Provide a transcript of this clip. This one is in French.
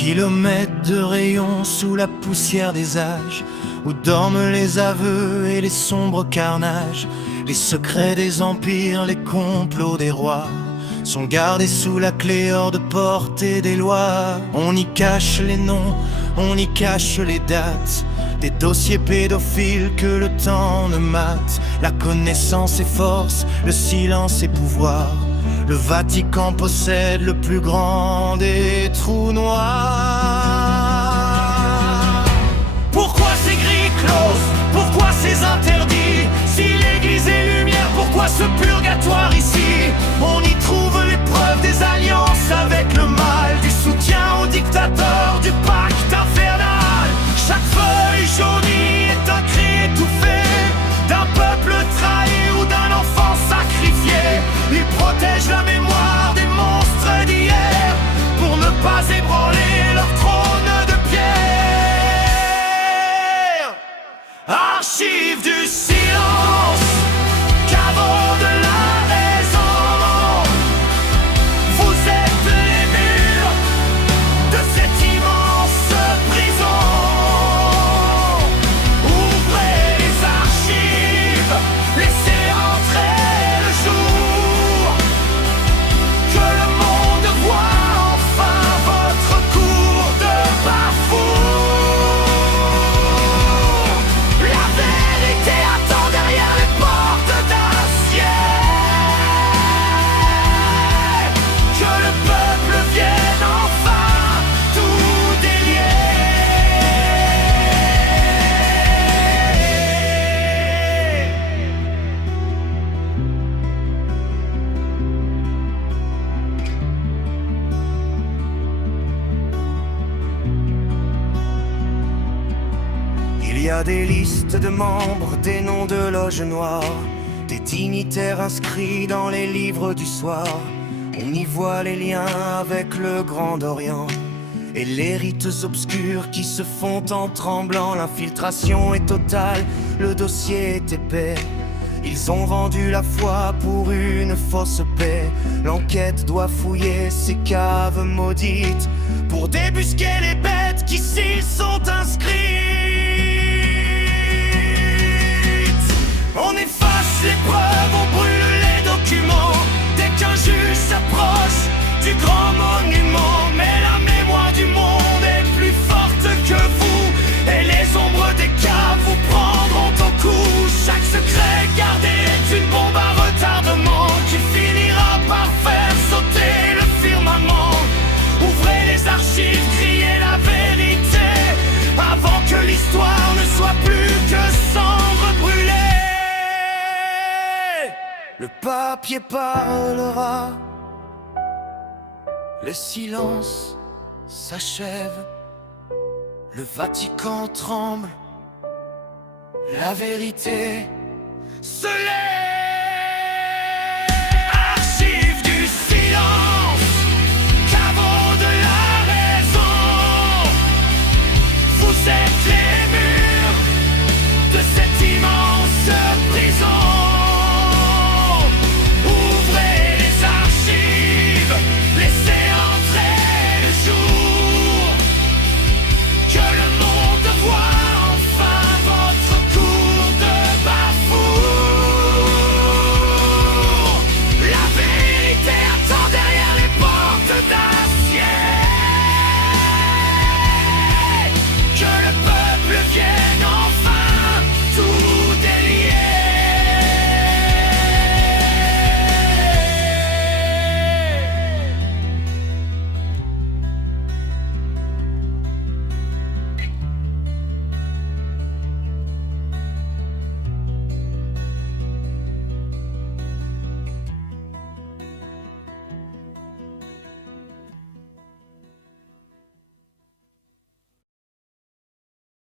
Kilomètres de rayons sous la poussière des âges, où dorment les aveux et les sombres carnages. Les secrets des empires, les complots des rois sont gardés sous la clé hors de portée des lois. On y cache les noms, on y cache les dates, des dossiers pédophiles que le temps ne mate. La connaissance est force, le silence est pouvoir. Le Vatican possède le plus grand des trous noirs. Pourquoi ces grilles closes? Pourquoi ces interdits? Si l'église est lumière, pourquoi ce purgatoire ici? On y trouve les preuves des alliances avec le mal, du soutien aux dictateurs, du pacte infernal. Chaque feuille jaunie est un cri étouffé d'un peuple trahi ou d'un enfant sacrifié. Ils protègent la mémoire des monstres d'hier pour ne pas ébranler leur trône de pierre. Archives du silence, caveau de la raison. Vous êtes les murs de cette immense prison. Ouvrez les archives, laissez entrer le jour, que le monde voit enfin votre cours de Bafour. La vérité attend derrière les portes d'acier. Que le peuple vienne enfin tout délier. Il y a des listes de membres, des noms de loges noires, des dignitaires inscrits dans les livres du soir. On y voit les liens avec le Grand Orient et les rites obscurs qui se font en tremblant. L'infiltration est totale, le dossier est épais. Ils ont vendu la foi pour une fausse paix. L'enquête doit fouiller ces caves maudites pour débusquer les bêtes qui s'y sont inscrites. On efface les preuves, on brûle les documents dès qu'un juge s'approche du grand monument. Mais la mémoire du monde est plus forte que vous, et les ombres des caves vous prendront au cou. Chaque secret gardé est une bombe à retardement qui finira par faire sauter le firmament. Ouvrez les archives, criez la vérité avant que l'histoire ne soit plus que cendre brûlée. Le papier parlera, le silence s'achève, le Vatican tremble, la vérité se lève.